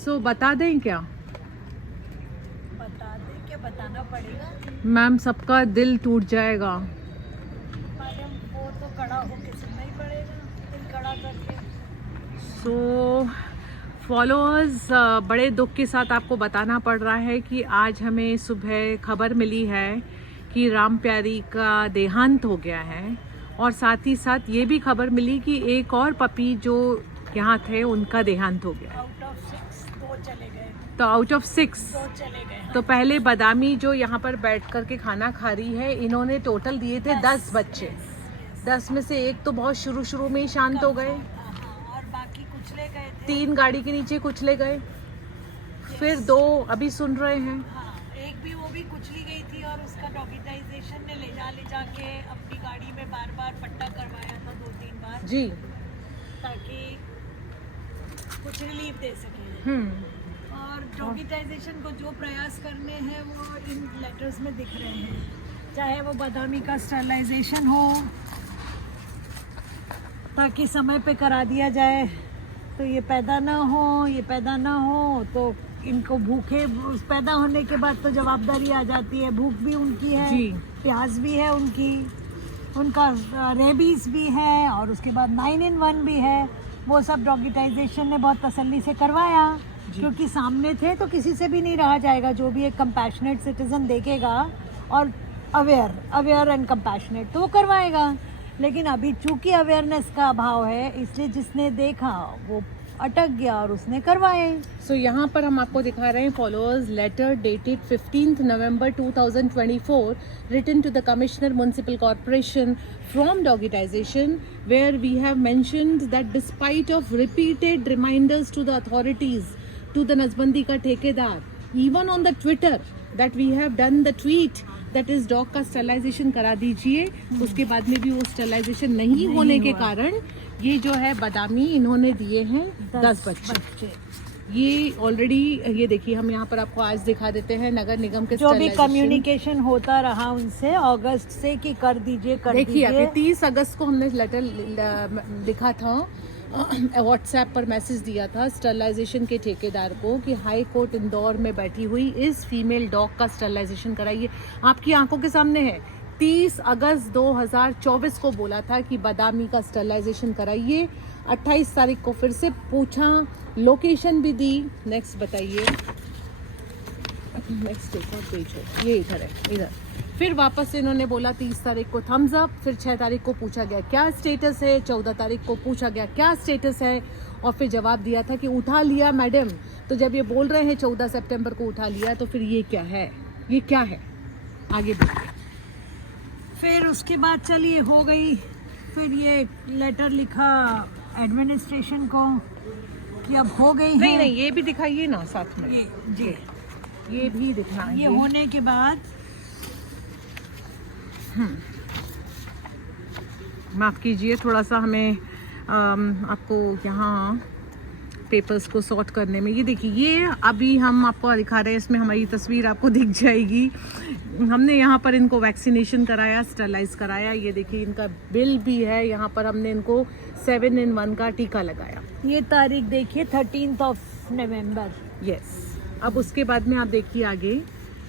सो बता दें क्या? बता दें क्या? बताना पड़ेगा मैम, सबका दिल टूट जाएगा। मैडम, वो तो कड़ा होके सुनना ही पड़ेगा, दिल कड़ा करके। सो फॉलोअर्स, बड़े दुख के साथ आपको बताना पड़ रहा है कि आज हमें सुबह खबर मिली है कि राम प्यारी का देहांत हो गया है, और साथ ही साथ ये भी खबर मिली कि एक और पपी जो यहाँ थे उनका देहांत हो गया। आउट ऑफ 6 2 चले गए, तो आउट ऑफ 6 2 चले गए। तो पहले बादामी जो यहाँ पर बैठ कर के खाना खा रही है, इन्होंने टोटल दिए थे 10 बच्चे। 10 में से एक तो बहुत शुरू में ही शांत हो गए, और बाकी कुचले गए थे। 3 गाड़ी के नीचे कुचले गए, फिर 2 अभी सुन रहे हैं। हाँ, एक भी वो भी कुचली गई थी और उसका डॉगिटाइजेशन ने ले जाके अपनी गाड़ी में बार बार पट्टा करवाया था 2-3 बार, जी। ताकि कुछ रिलीफ दे सके। और डॉगिटाइजेशन को जो प्रयास करने हैं वो इन लेटर्स में दिख रहे हैं, चाहे वो बादामी का स्टरलाइजेशन हो ताकि समय पे करा दिया जाए, तो ये पैदा ना हो तो इनको भूखे पैदा होने के बाद तो जवाबदारी आ जाती है, भूख भी उनकी है जी। प्यास भी है उनका रेबीज भी है, और उसके बाद 9-in-1 भी है। वो सब डॉगिटाइजेशन ने बहुत तसल्ली से करवाया, क्योंकि सामने थे तो किसी से भी नहीं रहा जाएगा। जो भी एक कंपैशनेट सिटीजन देखेगा और अवेयर एंड कंपैशनेट तो वो करवाएगा, लेकिन अभी चूंकि अवेयरनेस का अभाव है, इसलिए जिसने देखा वो अटक गया और उसने करवाए। सो यहाँ पर हम आपको दिखा रहे हैं followers letter dated 15th November 2024 written to the Commissioner Municipal Corporation from Dogitization, where we have mentioned that despite of repeated reminders to the authorities, to the Nazbandi ka ठेकेदार, even on the Twitter that we have done the tweet that is dog का sterilization करा दीजिए, उसके बाद में भी वो sterilization नहीं होने के कारण ये जो है बादामी इन्होंने दिए हैं 10 बच्चे। ये ऑलरेडी, ये देखिए हम यहाँ पर आपको आज दिखा देते हैं नगर निगम के जो भी कम्युनिकेशन होता रहा उनसे अगस्त से कि कर दीजिए। देखिए अभी 30 अगस्त को हमने लेटर लिखा था, व्हाट्सएप पर मैसेज दिया था स्टरलाइजेशन के ठेकेदार को कि हाई कोर्ट इंदौर में बैठी हुई इस फीमेल डॉग का स्टरलाइजेशन कराइए। आपकी आंखों के सामने है, 30 अगस्त 2024 को बोला था कि बादामी का स्टरलाइजेशन कराइए। 28 तारीख को फिर से पूछा, लोकेशन भी दी। नेक्स्ट बताइए, नेक्स्ट एक और पेज है, ये इधर है, इधर। फिर वापस से इन्होंने बोला 30 तारीख को थम्स अप, फिर 6 तारीख को पूछा गया क्या स्टेटस है, 14 तारीख को पूछा गया क्या स्टेटस है, और फिर जवाब दिया था कि उठा लिया मैडम। तो जब ये बोल रहे हैं 14 सितंबर को उठा लिया, तो फिर ये क्या है, ये क्या है? आगे देखिए। फिर उसके बाद चलिए हो गई, फिर ये लेटर लिखा एडमिनिस्ट्रेशन को कि अब हो गई है। नहीं, ये भी दिखाइए ना साथ में, ये भी दिखना। ये होने के बाद माफ़ कीजिए, थोड़ा सा हमें आपको यहाँ पेपर्स को सॉर्ट करने में, ये देखिए, ये अभी हम आपको दिखा रहे हैं, इसमें हमारी तस्वीर आपको दिख जाएगी। हमने यहाँ पर इनको वैक्सीनेशन कराया, स्टरलाइज कराया। ये देखिए इनका बिल भी है, यहाँ पर हमने इनको 7-in-1 का टीका लगाया। ये तारीख देखिए 13 नवंबर। यस। अब उसके बाद में आप देखिए आगे,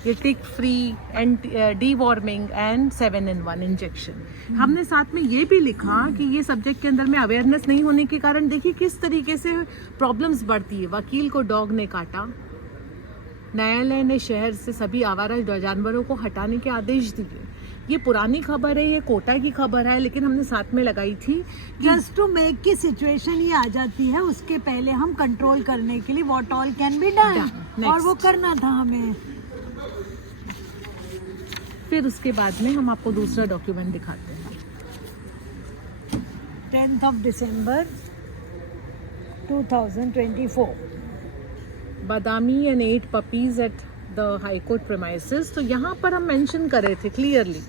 ये tick free and deworming and 7-in-1 injection. हमने साथ में ये भी लिखा कि ये सब्जेक्ट के अंदर में अवेयरनेस नहीं होने के कारण देखिए किस तरीके से प्रॉब्लम्स बढ़ती है। वकील को डॉग ने काटा, न्यायालय ने शहर से सभी आवारा जानवरों को हटाने के आदेश दिए। ये पुरानी खबर है, ये कोटा की खबर है, लेकिन हमने साथ में लगाई थी जस्ट टू मेक की सिचुएशन ये आ जाती है, उसके पहले हम कंट्रोल करने के लिए what all can be done, और वो करना था हमें। फिर उसके बाद में हम आपको दूसरा डॉक्यूमेंट दिखाते हैं। 10 December 2024, Badami and 8 puppies at the high court premises. तो यहाँ पर हम मेंशन कर रहे थे क्लियरली।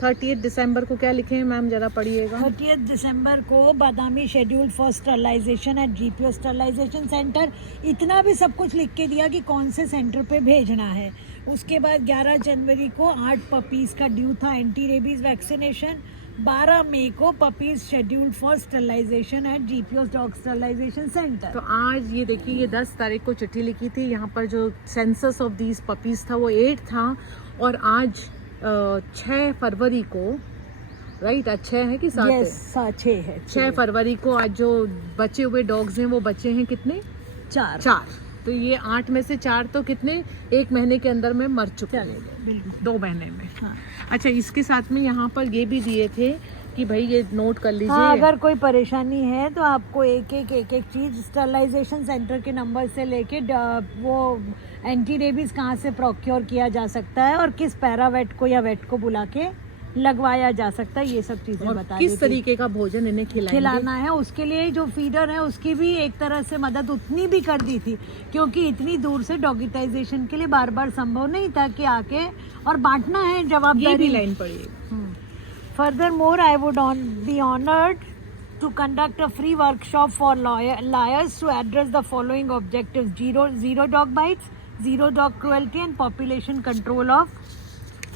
30 दिसंबर को क्या लिखे हैं मैम, जरा पढ़िएगा। 30 दिसंबर को Badami scheduled for sterilization at GPO sterilisation centre. इतना भी सब कुछ लिख के दिया कि कौन से सेंटर पे भेजना है। उसके बाद 11 जनवरी को 8 पपीज़ का ड्यू था एंटी रेबीज़ वैक्सीनेशन। 12 मई को puppies scheduled for sterilization at GPO dog sterilization centre. तो आज ये देखिए, ये 10 तारीख को चिट्ठी लिखी थी। यहाँ पर जो सेंसस ऑफ दीज पपीज था वो 8 था, और आज 6 फरवरी को, राइट, आज 6 है कि 7 है? 6 फरवरी को आज जो बचे हुए डॉग्स हैं वो बचे हैं कितने? 4। तो ये 8 में से 4 तो कितने 1 महीने के अंदर में मर चुके हैं, 2 महीने में। हाँ। अच्छा, इसके साथ में यहाँ पर ये भी दिए थे कि भाई ये नोट कर लीजिए। हाँ, अगर कोई परेशानी है तो आपको एक एक चीज स्टरलाइजेशन सेंटर के नंबर से लेके वो एंटी रेबीज कहाँ से प्रोक्योर किया जा सकता है और किस पैरावेट को या वेट को बुला के लगवाया जा सकता है, ये सब चीजें बता किस तरीके का भोजन इन्हें खिलाना है। उसके लिए जो फीडर है उसकी भी एक तरह से मदद उतनी भी कर दी थी, क्योंकि इतनी दूर से डॉगिटाइजेशन के लिए बार बार संभव नहीं था कि आके और बांटना है जवाबदारी। लाइन पड़ी। Furthermore, I would be honored to conduct a free workshop for lawyers to address the following objectives: zero dog bites, zero dog cruelty, and population control of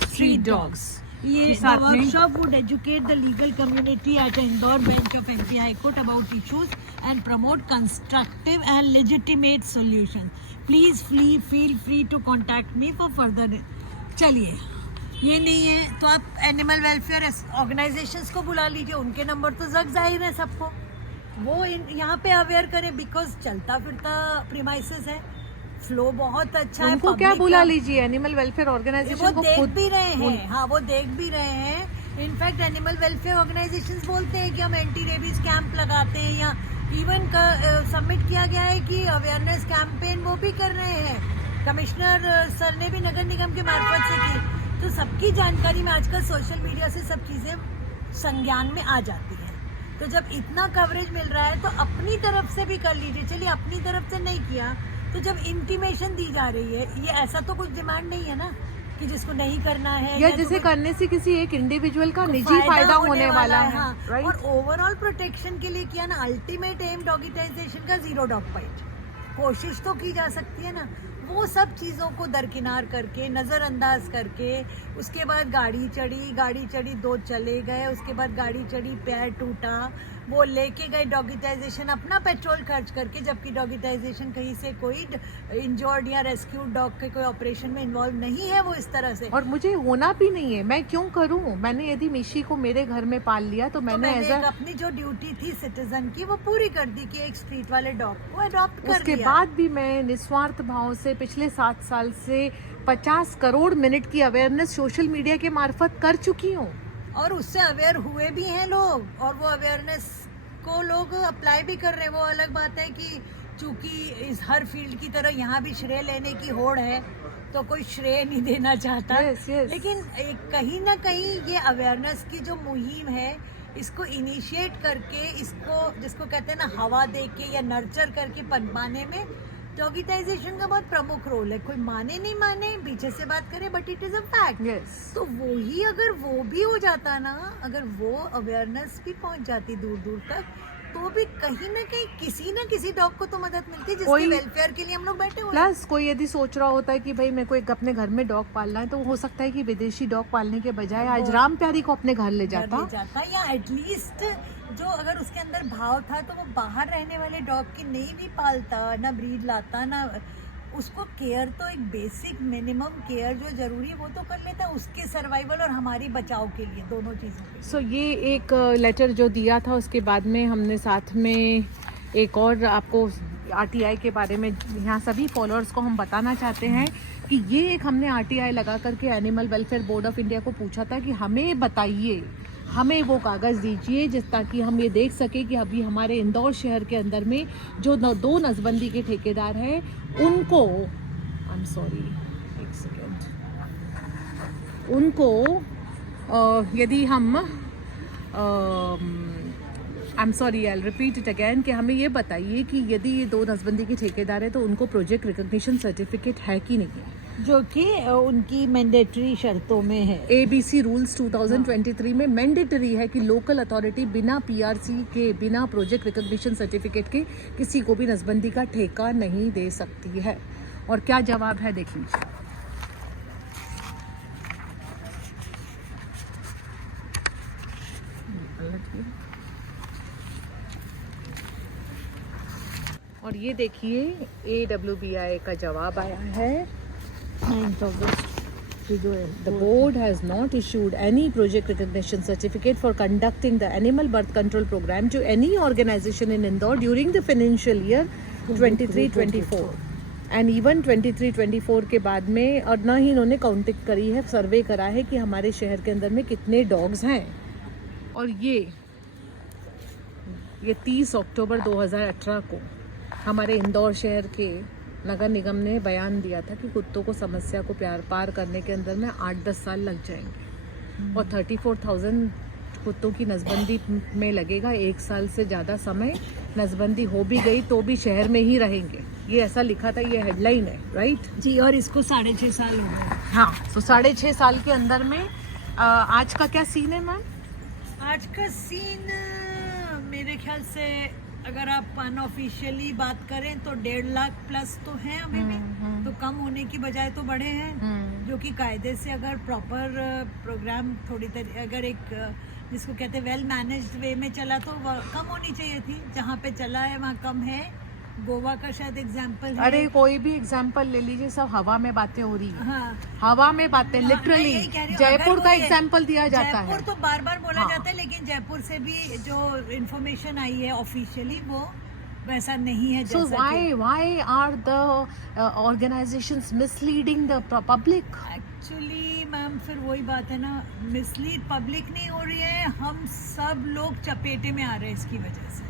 street dogs. The workshop would educate the legal community at Indore bench of MP High Court about issues and promote constructive and legitimate solutions. Please feel free to contact me for further. चलिए, ये नहीं है तो आप animal welfare organisations को बुला लीजिए, उनके नंबर तो जग जाहिर है सबको, वो यहाँ पे अवेयर करें, बिकॉज चलता फिरता प्रीमाइसेस है, फ्लो बहुत अच्छा है। उनको क्या बुला लीजिए, एनिमल वेलफेयर ऑर्गेनाइजेशन वो देख भी रहे हैं। हाँ, वो देख भी रहे हैं। इनफैक्ट एनिमल वेलफेयर ऑर्गेनाइजेशंस बोलते हैं कि हम एंटी रेबीज कैंप लगाते हैं, या इवन सबमिट किया गया है कि अवेयरनेस कैंपेन वो भी कर रहे हैं। कमिश्नर सर ने भी नगर निगम के मार्फत से की। तो सबकी जानकारी में आजकल सोशल मीडिया से सब चीज़ें संज्ञान में आ जाती हैं। तो जब इतना कवरेज मिल रहा है तो अपनी तरफ से भी कर लीजिए। चलिए, अपनी तरफ से नहीं किया तो जब इंटीमेशन दी जा रही है, ये ऐसा तो कुछ डिमांड नहीं है ना कि जिसको नहीं करना है, या जिसे करने से किसी एक इंडिविजुअल का निजी फायदा होने वाला है। हाँ, और ओवरऑल प्रोटेक्शन के लिए किया ना। अल्टीमेट एम डॉगिटाइजेशन का जीरो डॉग बाइट, कोशिश तो की जा सकती है ना। वो सब चीज़ों को दरकिनार करके, नज़रअंदाज करके, उसके बाद गाड़ी चढ़ी 2 चले गए, उसके बाद गाड़ी चढ़ी, पैर टूटा, वो लेके गए डॉगिटाइजेशन, अपना पेट्रोल खर्च करके, जबकि डॉगिटाइजेशन कहीं से कोई इंजर्ड या रेस्क्यूड डॉग के कोई ऑपरेशन में इन्वॉल्व नहीं है वो इस तरह से। और मुझे होना भी नहीं है, मैं क्यों करूं? मैंने यदि मिशी को मेरे घर में पाल लिया तो मैंने अपनी जो ड्यूटी थी सिटीजन की वो पूरी कर दी कि एक स्ट्रीट वाले डॉग को अडॉप्ट कर लिया। उसके बाद भी मैं निस्वार्थ भाव से पिछले 7 साल से 50 करोड़ मिनट की अवेयरनेस सोशल मीडिया के मार्फत कर चुकी हूँ, और उससे अवेयर हुए भी हैं लोग, और वो अवेयरनेस को लोग अप्लाई भी कर रहे हैं। वो अलग बात है कि चूंकि इस हर फील्ड की तरह यहाँ भी श्रेय लेने की होड़ है तो कोई श्रेय नहीं देना चाहता। yes. लेकिन कहीं ना कहीं ये अवेयरनेस की जो मुहिम है, इसको इनिशिएट करके, इसको जिसको कहते हैं ना हवा दे के या नर्चर करके पनपाने में डॉगिटाइजेशन का बहुत प्रमुख रोल है। कोई माने नहीं माने, पीछे से बात करे, but it is a fact. तो वो ही अगर वो भी हो जाता ना, अगर वो अवेयरनेस भी पहुंच जाती दूर दूर तक, तो भी कहीं ना कहीं किसी ना किसी डॉग को तो मदद मिलती है, जिसके वेलफेयर के लिए हम लोग बैठे हुए। प्लस कोई यदि सोच रहा होता है कि भाई मेरे को एक अपने घर में डॉग पालना है, तो हो सकता है कि विदेशी डॉग पालने के बजाय आज राम प्यारी को अपने घर ले जाता, या एटलीस्ट जो अगर उसके अंदर भाव था तो वो बाहर रहने वाले डॉग की नहीं भी पालता, ना ब्रीड लाता, ना उसको केयर, तो एक बेसिक मिनिमम केयर जो जरूरी है वो तो कर लेता, उसके सर्वाइवल और हमारी बचाव के लिए, दोनों चीज़ों। सो ये एक लेटर जो दिया था, उसके बाद में हमने साथ में एक और आपको RTI के बारे में यहाँ सभी फॉलोअर्स को हम बताना चाहते हैं कि ये एक हमने RTI लगा करके animal welfare board of India को पूछा था कि हमें बताइए, हमें वो कागज़ दीजिए जिस ताकि हम ये देख सके कि अभी हमारे इंदौर शहर के अंदर में जो 2 नसबंदी के ठेकेदार हैं उनको, आई एम सॉरी, एक सेकेंड, उनको यदि हम I am sorry, I repeat it again, कि हमें ये बताइए कि यदि ये 2 नसबंदी के ठेकेदार हैं तो उनको प्रोजेक्ट रिकॉग्निशन सर्टिफिकेट है कि नहीं है, जो कि उनकी मैंडेटरी शर्तों में है। ABC रूल्स 2023 में मैंडेटरी है कि लोकल अथॉरिटी बिना PRC के, बिना प्रोजेक्ट रिकॉग्निशन सर्टिफिकेट के किसी को भी नसबंदी का ठेका नहीं दे सकती है। और क्या जवाब है देख लीजिए। और ये देखिए AWBI का जवाब आया है 9th August. The board has not issued any project recognition certificate for conducting the animal birth control program to any organization in Indore during the financial year 23-24 and even 23-24 के बाद में, और ना ही इन्होंने काउंटिंग करी है, सर्वे करा है कि हमारे शहर के अंदर में कितने डॉग्स हैं। और ये 30 अक्टूबर 2018 को हमारे इंदौर शहर के नगर निगम ने बयान दिया था कि कुत्तों को समस्या को पार करने के अंदर में 8-10 साल लग जाएंगे और 34,000 कुत्तों की नसबंदी में लगेगा 1 साल से ज़्यादा समय। नसबंदी हो भी गई तो भी शहर में ही रहेंगे, ये ऐसा लिखा था, ये हेडलाइन है, राइट जी। और इसको 6.5 साल हो गए। हाँ, तो 6.5 साल के अंदर में आज का क्या सीन है मैम? आज का सीन मेरे ख्याल से अगर आप अनऑफिशियली बात करें तो 1.5 लाख प्लस तो हैं अभी भी, तो कम होने की बजाय तो बड़े हैं, जो कि कायदे से अगर प्रॉपर प्रोग्राम अगर एक जिसको कहते हैं वेल मैनेज्ड वे में चला तो कम होनी चाहिए थी। जहाँ पे चला है वहाँ कम है। गोवा का शायद एग्जाम्पल है। अरे कोई भी एग्जाम्पल ले लीजिए, सब हवा में बातें हो रही है। हाँ, हवा में बातें, लिटरली। जयपुर का एग्जाम्पल दिया जाता है। जयपुर तो बार बार बोला जाता है, लेकिन जयपुर से भी जो इन्फॉर्मेशन आई है ऑफिशियली वो वैसा नहीं है। So why are the organizations misleading the public? Actually ma'am फिर वही बात है ना, मिसलीड पब्लिक नहीं हो रही है, हम सब लोग चपेटे में आ रहे हैं इसकी वजह से।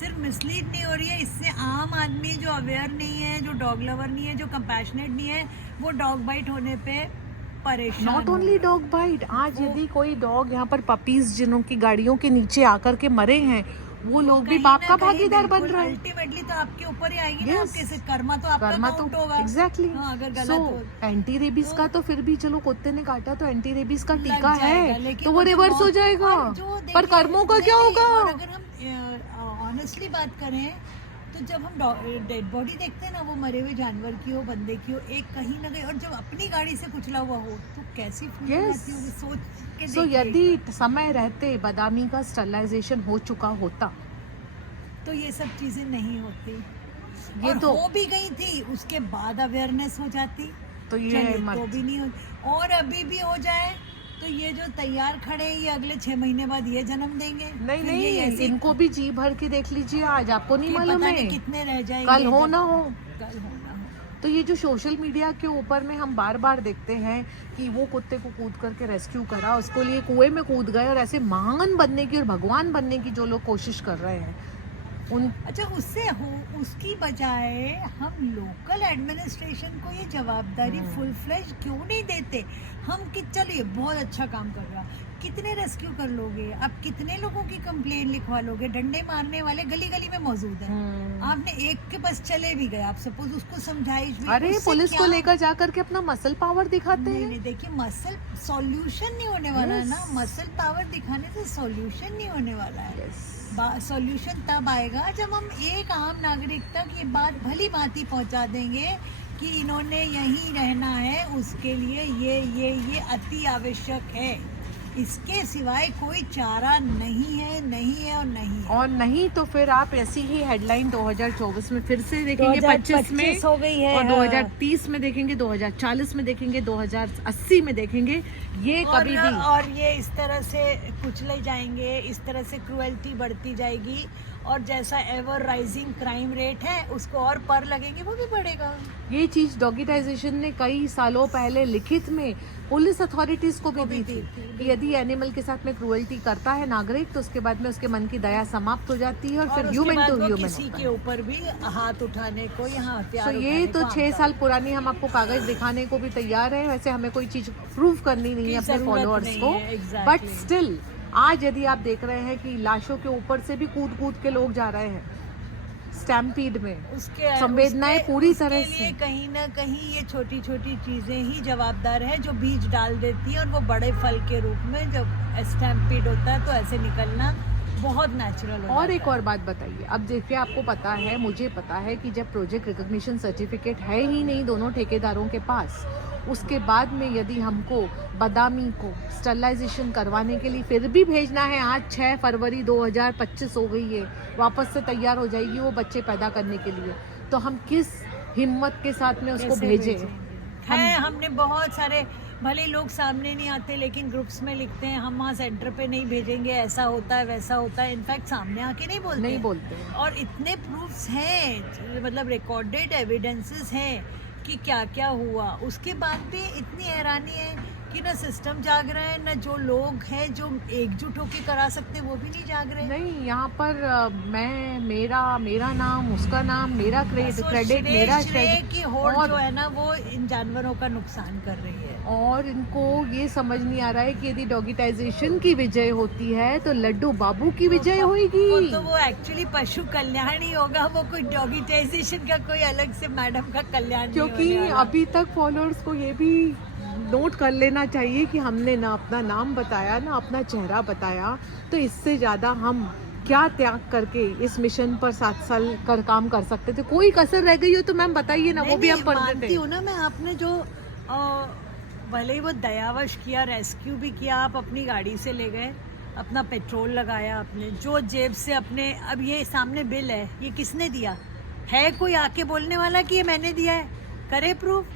सिर्फ मिसलीड नहीं हो रही है, इससे आम आदमी जो अवेयर नहीं है, जो डॉग लवर नहीं है, जो कंपैशनेट नहीं है, वो डॉग बाइट होने पे परेशान। नॉट ओनली डॉग बाइट, आज यदि कोई डॉग यहाँ पर पपीज जिनों की गाड़ियों के नीचे आकर के मरे हैं, वो लोग भी बाप का भागीदार बन रहे हैं। अल्टीमेटली तो आपके ऊपर ही आएगी ना, आपके कर्मा तो आपका काउंट होगा। एग्जैक्टली। अगर गलत हो एंटी रेबीज का तो फिर भी चलो, कुत्ते ने काटा तो एंटी रेबीज का टीका है तो वो रिवर्स हो जाएगा, पर कर्मों का क्या होगा? अगर हम ऑनेस्टली बात करें तो जब हम डेड बॉडी देखते हैं ना, वो मरे हुए जानवर की हो, बंदे की हो, एक कहीं ना कहीं, और जब अपनी गाड़ी से कुचला हुआ हो तो कैसी फीलिंग आती होगी, सोच के सो यदि समय रहते बदामी का स्टरलाइजेशन हो चुका होता तो ये सब चीजें नहीं होती। ये और तो हो भी गई थी, उसके बाद अवेयरनेस हो जाती तो ये तो भी नहीं होती। और अभी भी हो जाए तो ये जो तैयार खड़े हैं, ये अगले 6 महीने बाद ये जन्म देंगे। नहीं, इनको भी जी भर के देख लीजिए, आज आपको नहीं मालूम है कितने रह जाएंगे, कल हो ना हो। तो तो ये जो सोशल मीडिया के ऊपर में हम बार बार देखते हैं कि वो कुत्ते को कूद करके रेस्क्यू करा, उसको लिए कुएं में कूद गए, और ऐसे महान बनने की और भगवान बनने की जो लोग कोशिश कर रहे हैं अच्छा, उसकी बजाय हम लोकल एडमिनिस्ट्रेशन को ये जवाबदारी फुल फ्लेज क्यों नहीं देते? हम कि चलिए बहुत अच्छा काम कर रहा, कितने रेस्क्यू कर लोगे आप? कितने लोगों की कंप्लेन लिखवा लोगे? डंडे मारने वाले गली गली में मौजूद हैं। आपने एक के बस चले भी गए, आप सपोज उसको समझाइश भी, अरे पुलिस को लेकर जाकर के अपना मसल पावर दिखाते हैं। नहीं, देखिए मसल सॉल्यूशन नहीं होने वाला है ना, मसल पावर दिखाने से सॉल्यूशन नहीं होने वाला है। सॉल्यूशन तब आएगा जब हम एक आम नागरिक तक ये बात भली भांति पहुंचा देंगे कि इन्होंने यहीं रहना है, उसके लिए ये अति आवश्यक है, इसके सिवाय कोई चारा नहीं है और नहीं है। और नहीं तो फिर आप ऐसी ही हेडलाइन 2024 में फिर से देखेंगे, 25 में हो गई है, और 2030 में देखेंगे, 2040 में देखेंगे, 2080 में देखेंगे, ये कभी भी। और ये इस तरह से कुचले जाएंगे, इस तरह से क्रुएल्टी बढ़ती जाएगी, और जैसा एवर राइजिंग क्राइम रेट है उसको और पर लगेंगे, वो भी बढ़ेगा। ये चीज डॉगिटाइजेशन ने कई सालों पहले लिखित में पुलिस अथॉरिटीज को भी दी थी कि यदि एनिमल के साथ में क्रूएल्टी करता है नागरिक तो उसके बाद में उसके मन की दया समाप्त हो जाती है और फिर ह्यूमन टू ह्यूमन किसी के ऊपर भी हाथ उठाने को, यहाँ हथियार तो ये तो 6 साल पुरानी हम आपको कागज दिखाने को भी तैयार है। वैसे हमें कोई चीज प्रूव करनी नहीं है अपने फॉलोअर्स को, बट स्टिल आज यदि आप देख रहे हैं कि लाशों के ऊपर से भी कूद कूद के लोग जा रहे हैं स्टैम्पीड में, संवेदनाएं पूरी तरह से, कहीं ना कहीं ये छोटी छोटी चीजें ही जवाबदार है जो बीज डाल देती है, और वो बड़े फल के रूप में जब स्टैम्पीड होता है तो ऐसे निकलना बहुत नेचुरल है। और एक और बात बताइए, अब देखिए आपको पता है, मुझे पता है कि जब प्रोजेक्ट रिकॉग्निशन सर्टिफिकेट है ही नहीं दोनों ठेकेदारों के पास उसके बाद में यदि हमको बादामी को स्टरलाइजेशन करवाने के लिए फिर भी भेजना है, आज 6 फरवरी 2025 हो गई है, वापस से तैयार हो जाएगी वो बच्चे पैदा करने के लिए, तो हम किस हिम्मत के साथ में उसको भेजें? है हमने बहुत सारे, भले लोग सामने नहीं आते लेकिन ग्रुप्स में लिखते हैं हम वहाँ सेंटर पे नहीं भेजेंगे, ऐसा होता है वैसा होता है, इनफैक्ट सामने आके नहीं बोलते। और इतने प्रूफ्स हैं, मतलब रिकॉर्डेड एविडेंसेस हैं कि क्या क्या हुआ, उसके बाद भी इतनी हैरानी है कि ना सिस्टम जाग रहा है, ना जो लोग हैं जो एकजुट होकर करा सकते हैं वो भी नहीं जाग रहे। नहीं, यहाँ पर मेरा नाम, उसका नाम, मेरा क्रेडिट, मेरा श्रेय की होड़ जो है ना वो इन जानवरों का नुकसान कर रही है। और इनको ये समझ नहीं आ रहा है कि यदि डॉगिटाइजेशन की विजय होती है तो लड्डू बाबू की विजय होगी। तो वो एक्चुअली पशु कल्याण ही होगा, वो कोई डॉगिटाइजेशन का कोई अलग से मैडम का कल्याण, क्योंकि अभी तक फॉलोअर्स को ये भी नोट कर लेना चाहिए कि हमने ना अपना नाम बताया ना अपना चेहरा बताया, तो इससे ज़्यादा हम क्या त्याग करके इस मिशन पर 7 साल कर काम कर सकते थे। कोई कसर रह गई हो तो मैम बताइए ना, वो भी हम पढ़ते थे। ना मैं, आपने जो भले ही वो दयावश किया, रेस्क्यू भी किया, आप अपनी गाड़ी से ले गए, अपना पेट्रोल लगाया आपने, जो जेब से अपने, अब ये सामने बिल है, ये किसने दिया है? कोई आके बोलने वाला कि ये मैंने दिया है, करे प्रूफ,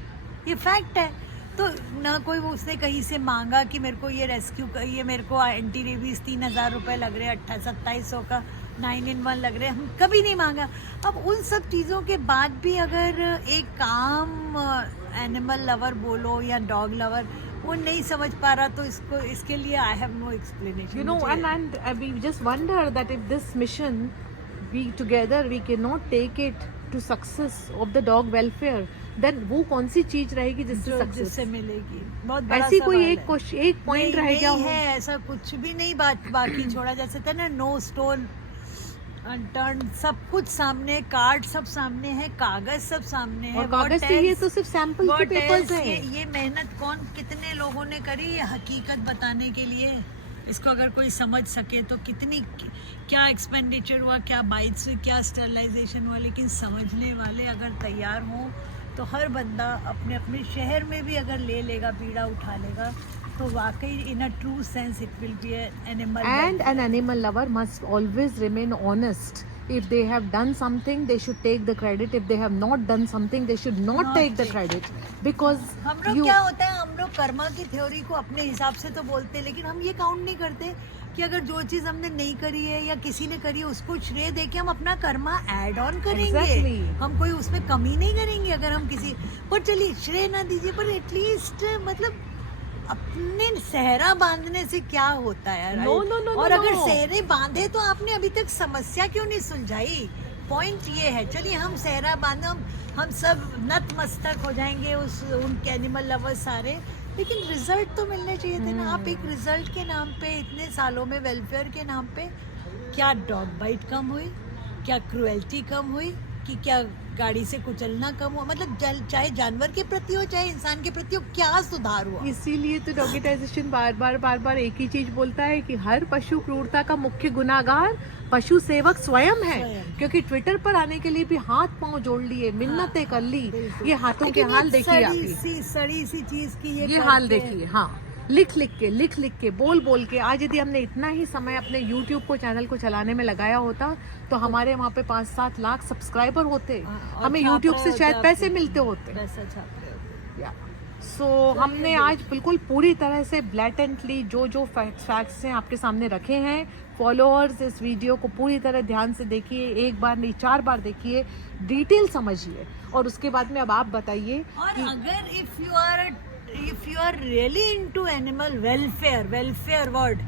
ये फैक्ट है। तो ना कोई वो उसने कहीं से मांगा कि मेरे को ये रेस्क्यू, ये मेरे को एंटी रेबीज 3000 रुपये लग रहे हैं, 2700 का 9-in-1 लग रहे हैं, हम कभी नहीं मांगा। अब उन सब चीज़ों के बाद भी अगर एक काम एनिमल लवर बोलो या डॉग लवर वो नहीं समझ पा रहा, तो इसके लिए I have no explanation. You know, and we just wonder that if this mission, we together we cannot take it to success of the dog welfare, then वो कौन सी चीज रहेगी जिससे मिलेगी? बहुत बड़ा ऐसी कोई सवाल एक पॉइंट रह गया है, ऐसा कुछ भी नहीं बाकी छोड़ा, जैसे था ना नो स्टोन अनटर्न, सब कुछ सामने, कार्ड सब सामने है, कागज सब सामने है, और कागज से ये तो सिर्फ सैंपल के पेपर्स हैं। ये मेहनत कितने लोगों ने करी है हकीकत बताने के लिए, इसको अगर कोई समझ सके तो कितनी क्या एक्सपेंडिचर हुआ, क्या बाइट्स हुई, क्या स्टरलाइजेशन हुआ, लेकिन समझने वाले अगर तैयार हों तो हर बंदा अपने अपने शहर में भी अगर ले लेगा, पीड़ा उठा लेगा, तो वाकई in a true sense it will be animal. And an animal lover must always remain honest. If they have done something, they should take the credit. If they have not done something, they should not take the credit. Because हम लोग क्या होता है, हम लोग कर्मा की theory को अपने हिसाब से तो बोलते हैं, लेकिन हम ये काउंट नहीं करते कि अगर जो चीज़ हमने नहीं करी है या किसी ने करी है उसको श्रेय देके हम अपना कर्मा ऐड ऑन करेंगे। Exactly. हम कोई उसमें कमी नहीं करेंगे अगर हम किसी, पर चलिए श्रेय ना दीजिए, पर एटलीस्ट मतलब अपने सहरा बांधने से क्या होता है यार? No, और अगर सहरे बांधे तो आपने अभी तक समस्या क्यों नहीं सुलझाई? पॉइंट ये है, चलिए हम सहरा बांधे, हम सब नतमस्तक हो जाएंगे उनके एनिमल लवर्स सारे, लेकिन रिजल्ट तो मिलने चाहिए थे ना। आप एक रिजल्ट के नाम पे इतने सालों में वेलफेयर के नाम पे, क्या डॉग बाइट कम हुई, क्या क्रुएल्टी कम हुई, कि क्या गाड़ी से कुचलना कम हुआ, मतलब चाहे जानवर के प्रति हो चाहे इंसान के प्रति हो, क्या सुधार हुआ? इसीलिए तो डॉगिटाइजेशन बार बार एक ही चीज बोलता है कि हर पशु क्रूरता का मुख्य गुनाहगार पशु सेवक स्वयं है। क्योंकि ट्विटर पर आने के लिए भी हाथ पांव जोड़ लिए, मिन्नतें कर ली। ये हाथों के हाल देखिए, सड़ी सी चीज की ये हाल देखिए। हाँ, लिख के बोल के, आज यदि हमने इतना ही समय अपने YouTube को चैनल को चलाने में लगाया होता तो हमारे वहाँ पे 5-7 लाख सब्सक्राइबर होते, हमें YouTube से शायद पैसे मिलते होते। सो हमने आज बिल्कुल पूरी तरह से ब्लैटेंटली जो फैक्ट्स हैं आपके सामने रखे हैं। फॉलोअर्स इस वीडियो को पूरी तरह ध्यान से देखिए, एक बार नहीं 4 बार देखिए, डिटेल समझिए, और उसके बाद में अब आप बताइए। और अगर if you are really into animal welfare word,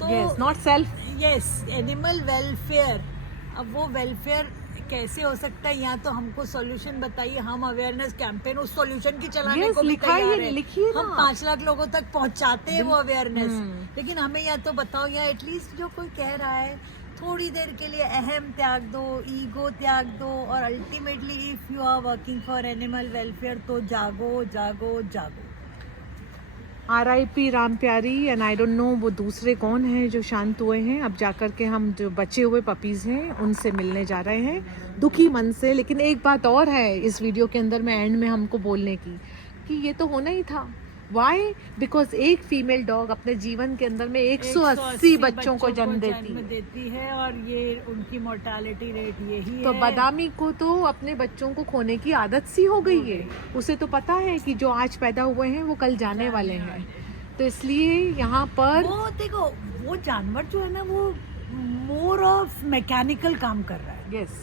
तो yes, not self, yes, animal welfare, अब वो वेलफेयर कैसे हो सकता है, यहाँ तो हमको सॉल्यूशन बताइए। हम अवेयरनेस कैंपेन उस सॉल्यूशन की चलाने को भी तैयार हैं, हम 5 लाख लोगों तक पहुँचाते हैं वो अवेयरनेस, लेकिन हमें या तो बताओ, या एटलीस्ट जो कोई कह रहा है थोड़ी देर के लिए अहम त्याग दो, ईगो त्याग दो, और ultimately if you are working for animal welfare तो जागो। RIP राम प्यारी, एंड आई डोंट नो वो दूसरे कौन हैं जो शांत हुए हैं। अब जाकर के हम जो बचे हुए पपीज़ हैं उनसे मिलने जा रहे हैं दुखी मन से। लेकिन एक बात और है इस वीडियो के अंदर में एंड में हमको बोलने की, कि ये तो होना ही था। Why? Because एक फीमेल डॉग अपने जीवन के अंदर में 180 बच्चों को जन्म देती है और ये उनकी मोर्टालिटी रेट यही तो है। बादामी को तो अपने बच्चों को खोने की आदत सी हो गई है। उसे तो पता है कि जो आज पैदा हुए हैं वो कल जाने वाले हैं, तो इसलिए यहाँ पर वो देखो, वो जानवर जो है ना वो मोर ऑफ मैकेनिकल काम कर रहा है। यस,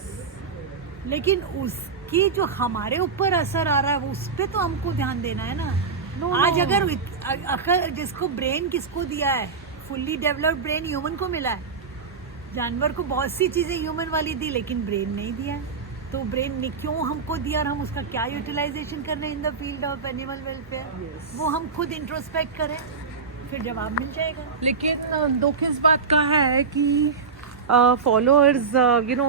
लेकिन उसकी जो हमारे ऊपर असर आ रहा है उस पे तो हमको ध्यान देना है ना। आज अगर जिसको ब्रेन किसको दिया है, फुल्ली डेवलप्ड ब्रेन ह्यूमन को मिला है। जानवर को बहुत सी चीजें ह्यूमन वाली दी लेकिन ब्रेन नहीं दिया है। तो ब्रेन ने क्यों हमको दिया और हम उसका क्या यूटिलाइजेशन कर रहे हैं in the field of animal welfare, वो हम खुद इंट्रोस्पेक्ट करें, फिर जवाब मिल जाएगा। लेकिन दुख इस बात का है कि फॉलोअर्स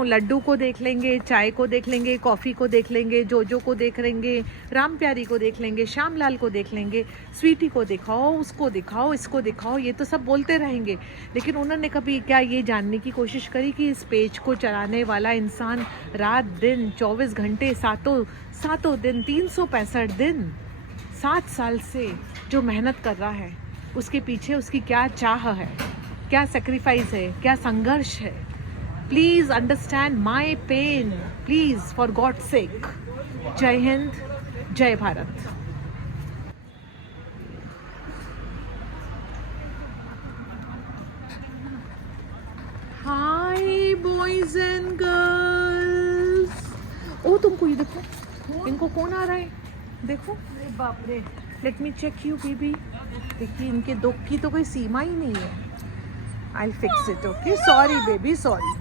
लड्डू को देख लेंगे, चाय को देख लेंगे, कॉफ़ी को देख लेंगे, जोजो को देख लेंगे, राम प्यारी को देख लेंगे, श्यामलाल को देख लेंगे, स्वीटी को दिखाओ, उसको दिखाओ, इसको दिखाओ, ये तो सब बोलते रहेंगे। लेकिन उन्होंने कभी क्या ये जानने की कोशिश करी कि इस पेज को चलाने वाला इंसान रात दिन 24 घंटे सातों दिन 365 दिन 7 साल से जो मेहनत कर रहा है, उसके पीछे उसकी क्या चाह है, क्या सेक्रीफाइस है, क्या संघर्ष है। Please understand my pain, please, for God sake. जय हिंद, जय Bharat. Hi boys and girls. ओ तुमको ये देखो, इनको कौन आ रहा है, देखो। अरे बाप रे, let me check you baby. देखिए इनके दुख की तो कोई सीमा ही नहीं है। I'll fix it, okay? Sorry baby, sorry.